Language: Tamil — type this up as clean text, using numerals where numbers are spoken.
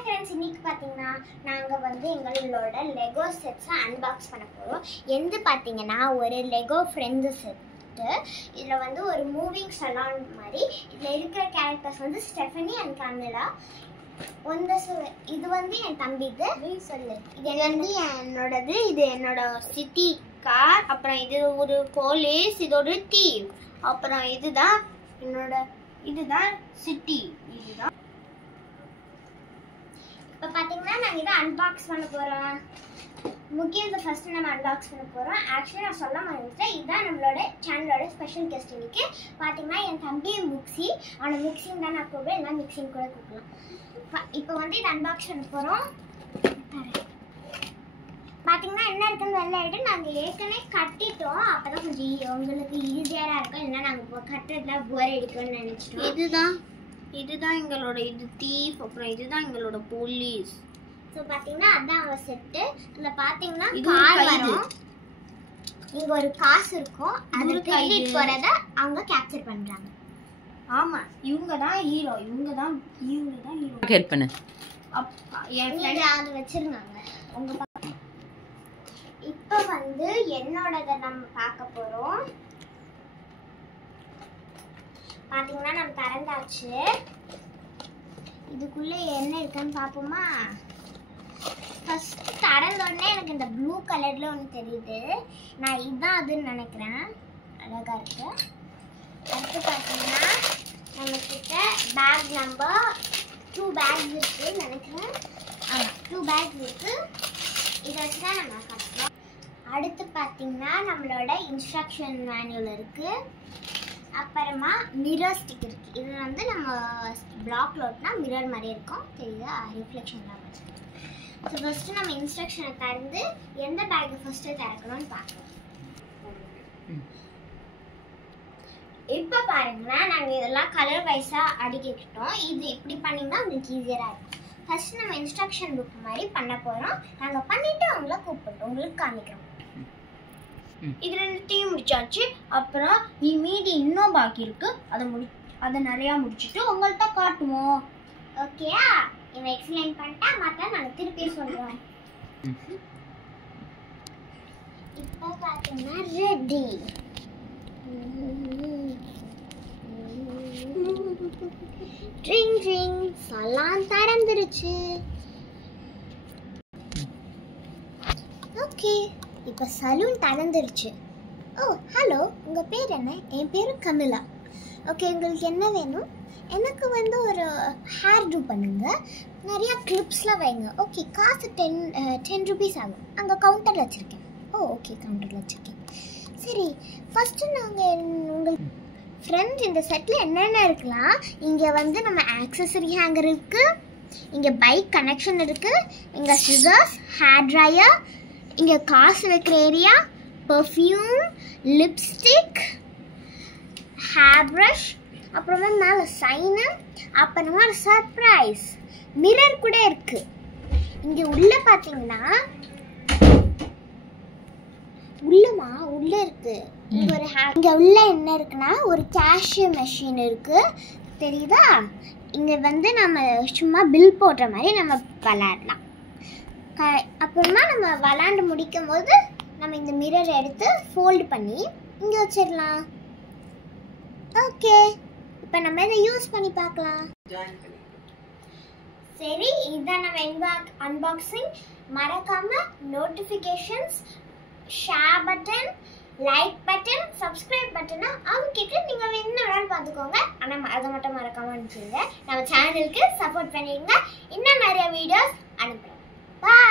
ஹாய் ஃப்ரெண்ட்ஸ், இன்னைக்கு பார்த்தீங்கன்னா நாங்கள் வந்து எங்களோட லெகோ செட்ஸை அன்பாக்ஸ் பண்ண போகிறோம். எந்த பார்த்தீங்கன்னா ஒரு லெகோ ஃப்ரெண்ட்ஸு செட்டு. இதில் வந்து ஒரு மூவிங் சலான் மாதிரி இதில் இருக்கிற கேரக்டர்ஸ் வந்து ஸ்டெஃபனி அண்ட் கேமிலா. இது வந்து என் தம்பி, இது சொல்லு. இது வந்து என்னோடது, இது என்னோட சிட்டி கார். அப்புறம் இது ஒரு போலீஸ், இது ஒரு தீவ். அப்புறம் இதுதான் என்னோட, இதுதான் சிட்டி. இதுதான் இப்போ பார்த்தீங்கன்னா நாங்கள் இதை அன்பாக்ஸ் பண்ண போகிறோம். முக்கியம் ஃபர்ஸ்ட் நம்ம அன்பாக்ஸ் பண்ண போகிறோம். ஆக்சுவலி நான் சொல்ல மாட்டேன், இதுதான் நம்மளோட சேனலோட ஸ்பெஷல் கெஸ்ட். இன்னைக்கு பார்த்தீங்கன்னா என் தம்பி மிக்சி, அவனை மிக்சிங் தான் நான் கூப்பிடுவேன், எல்லாம் மிக்சிங் கூட கூப்பிடலாம். இப்போ வந்து இதை அன்பாக்ஸ் பண்ண போகிறோம். பார்த்தீங்கன்னா என்ன இருக்குன்னு வெள்ளாயிட்டு நாங்கள் ஏற்கனவே கட்டிட்டோம். அப்போ தான் கொஞ்சம் உங்களுக்கு ஈஸியாக இருக்கும். இல்லைன்னா நாங்கள் கட்டுறதுல போர் அடிக்கும்னு நினச்சிட்டோம். இதுதான் எங்களோட இது தீஃப். அப்புறம் இதுதான் எங்களோட போலீஸ். ஸோ பார்த்தீங்கன்னா அதான் அவங்க செட்டு. இதில் பார்த்தீங்கன்னா கார் வரும், இங்கே ஒரு காசு இருக்கும், அது கிரெடிட் போகிறத அவங்க கேப்சர் பண்ணுறாங்க. ஆமாம், இவங்க தான் ஹீரோ. இவங்க தான் ஹீரோ. ஹெல்ப் பண்ணு. என் ஃப்ரெண்ட் அது வச்சுருந்தாங்க. உங்கள் இப்போ வந்து என்னோடதை நம்ம பார்க்க போகிறோம். பார்த்தீங்கன்னா நம்ம திறந்தாச்சு. இதுக்குள்ளே என்ன இருக்குன்னு பார்ப்போமா? ஃபஸ்ட்டு திறந்த உடனே எனக்கு இந்த ப்ளூ கலரில் ஒன்று தெரியுது. நான் இதுதான் அதுன்னு நினைக்கிறேன். அழகாக இருக்கு. அடுத்து பார்த்தீங்கன்னா நம்மக்கிட்ட பேக் நம்பர் 2 பேக்ஸ் இருக்குதுன்னு நினைக்கிறேன். ஆமாம், 2 பேக்ஸ் இருக்குது. இதை வச்சு தான் நம்ம கட்டுறோம். அடுத்து பார்த்தீங்கன்னா நம்மளோட இன்ஸ்ட்ரக்ஷன் மேனுவல் இருக்குது. அப்புறமா மிரர் ஸ்டிக் இருக்குது. இது வந்து நம்ம பிளாக்ல ஓட்டினா மிரர் மாதிரி இருக்கும், தெரியுதா? ரிஃப்ளெக்ஷன்லாம் வச்சு. ஸோ ஃபஸ்ட்டு நம்ம இன்ஸ்ட்ரக்ஷனை திறந்து எந்த பேக்கை ஃபஸ்ட்டு திறக்கணும்னு பார்க்கலாம். இப்போ பாருங்கன்னா நாங்கள் இதெல்லாம் கலர் வைஸாக அடுக்கிக்கிட்டோம். இது இப்படி பண்ணிங்கன்னா உங்களுக்கு ஈஸியராக இருக்கும். ஃபஸ்ட்டு நம்ம இன்ஸ்ட்ரக்ஷன் புக் மாதிரி பண்ண போகிறோம். நாங்கள் பண்ணிவிட்டு அவங்கள கூப்பிட்டோம், உங்களுக்கு காமிக்கிறோம். இது ரெண்டுத்தையும் முடிச்சாச்சு. அப்புறம் மீதி இன்னும் பாக்கி இருக்கு. அதை நிறையா முடிச்சுட்டு உங்கள்கிட்ட காட்டுவோம். ஓகேயா? இவன் எக்ஸ்பிளைன் பண்ணிட்டா மற்ற நாங்கள் திருப்பி சொல்கிறோம். இப்போ பார்த்தீங்கன்னா ரெடி. ட்ரிங் ட்ரிங் சலான் திறந்துருச்சு. ஓகே, இப்போ சலூன் திறந்துருச்சு. ஓ ஹலோ, உங்கள் பேர் என்ன? என் பேர் கமிலா. ஓகே, உங்களுக்கு என்ன வேணும்? எனக்கு வந்து ஒரு ஹேர் டூ பண்ணுங்க, நிறையா கிளிப்ஸ்லாம் வைங்க. ஓகே, காசு 10 ருபீஸ் ஆகும். அங்கே கவுண்டரில் வச்சுருக்கேன். ஓ ஓகே, கவுண்டரில் வச்சுருக்கேன். சரி, ஃபஸ்ட்டு நாங்கள் உங்கள் ஃப்ரெண்ட்ஸ் இந்த செட்டில் என்னென்ன இருக்கலாம்? இங்கே வந்து நம்ம ஆக்சசரி ஹேங்கர் இருக்குது, இங்கே பைக் கனெக்ஷன் இருக்குது, இங்கே சிசர்ஸ், ஹேர் ட்ரையர், இங்கே காசு வைக்கிற area, perfume, lipstick, hair brush, அப்புறமா மேலே சைனு, அப்புறமா ஒரு சர்ப்ரைஸ் மிரர் கூட இருக்குது. இங்கே உள்ளே பார்த்தீங்கன்னா உள்ளே இருக்குது. இங்கே ஒரு இங்கே உள்ள என்ன இருக்குன்னா ஒரு கேஷியர் மெஷின் இருக்குது, தெரியுதா? இங்கே வந்து நம்ம சும்மா பில் போடுற மாதிரி நம்ம விளையாடலாம். அப்புறமா நம்ம விளாண்டு முடிக்கும் போது நம்ம இந்த மிரர் எடுத்து ஃபோல்டு பண்ணி இங்கே வச்சிடலாம். ஓகே, இப்போ நம்ம இதை யூஸ் பண்ணி பார்க்கலாம். சரி, இதுதான் நம்ம அன்பாக்சிங். மறக்காம notifications, share button, like button, subscribe பட்டனை அவங்கக்கிட்ட நீங்கள் என்ன வேணாலும் பார்த்துக்கோங்க. ஆனால் அதை மட்டும் மறக்காம அனுப்பிடுங்க. நம்ம சேனலுக்கு சப்போர்ட் பண்ணிடுங்க. இன்னும் நிறைய வீடியோஸ் அனுப்புகிறேன். பாய்.